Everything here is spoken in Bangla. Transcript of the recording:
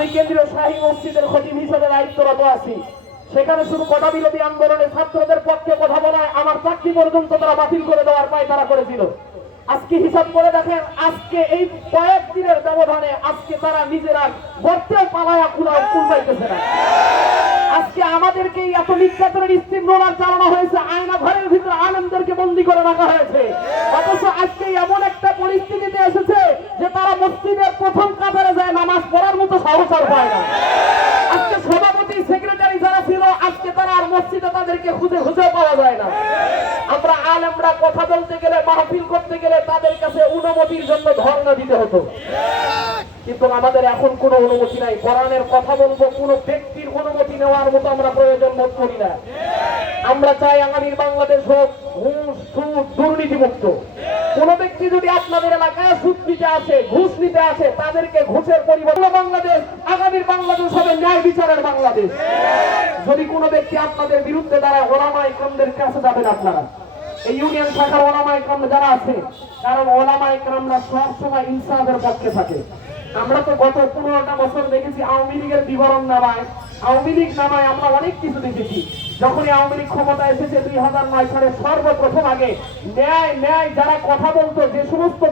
আমি কেন্দ্রীয় শাহী মসজিদের খতিব হিসেবে দায়িত্বরত আছি। সেখানে শুধু কোটা বিরোধী আন্দোলনে ছাত্রদের পক্ষে কথা বলায় আমার চাকরি পর্যন্ত তারা বাতিল করে দেওয়ার পায়তারা করেছিল। আজকে হিসাব করে দেখেন, আজকে এই কয়েকদিনের ব্যবধানে আজকে তারা নিজেরা গর্তেও পালায়া কুলাও পাইতেছে না। আজকে আমাদেরকে এত নির্যাতনের স্টিমরোলার চালানো হয়েছে, আয়না ঘরের ভিতরে আলেমদেরকে বন্দী করে রাখা হয়েছে। অথচ আজকে এমন একটা পরিস্থিতিতে এসেছে যে তারা মসজিদের প্রথম কাতারে যায় নামাজ পড়ার মতো সাহস আর পায় না। আজকে সভাপতি সেক্রেটারি যারা ছিল আজকে তারা আর মসজিদে তাদেরকে খুঁজে পাওয়া যায় না। আমরা আলেমরা কথা বলতে গেলে, মাহফিল করতে গেলে তাদের কাছে অনুমতির জন্য ধর্ণা দিতে হতো, কিন্তু আমাদের এখন কোনো অনুমতি নাই। কোরআনের কথা বলবো, কোনো ব্যক্তির অনুমতি নেওয়ার মতো আমরা প্রয়োজন বোধ করি না। আমরা চাই আগামীর বাংলাদেশ হোক ঘুষ সুদ দুর্নীতি মুক্ত। কোন ব্যক্তি যদি আপনাদের এলাকায় সুদ নিতে আসে, ঘুষ নিতে আসে, তাদেরকে ঘুষের পরিবর্তে বাংলাদেশ, আগামীর বাংলাদেশ হবে ন্যায় বিচারের বাংলাদেশ। যদি কোনো ব্যক্তি আপনাদের বিরুদ্ধে দাঁড়ায়, ওলামা ইকরামদের কাছে যাবেন আপনারা, এই ইউনিয়ন শাখার ওলামা ইকরাম যারা আছে, কারণ ওলামা ইকরামরা সবসময় ইনসাফের পক্ষে থাকে। আমরা তো গত 15টা বছর দেখেছি আওয়ামী লীগের বিবরণ নামায়, আওয়ামী লীগ নামায় আমরা অনেক কিছু দেখেছি। যখনই আওয়ামী লীগ ক্ষমতা এসেছে 2009 সালে, সর্বপ্রথম আগে ন্যায় যারা কথা বলতো, যে সমস্ত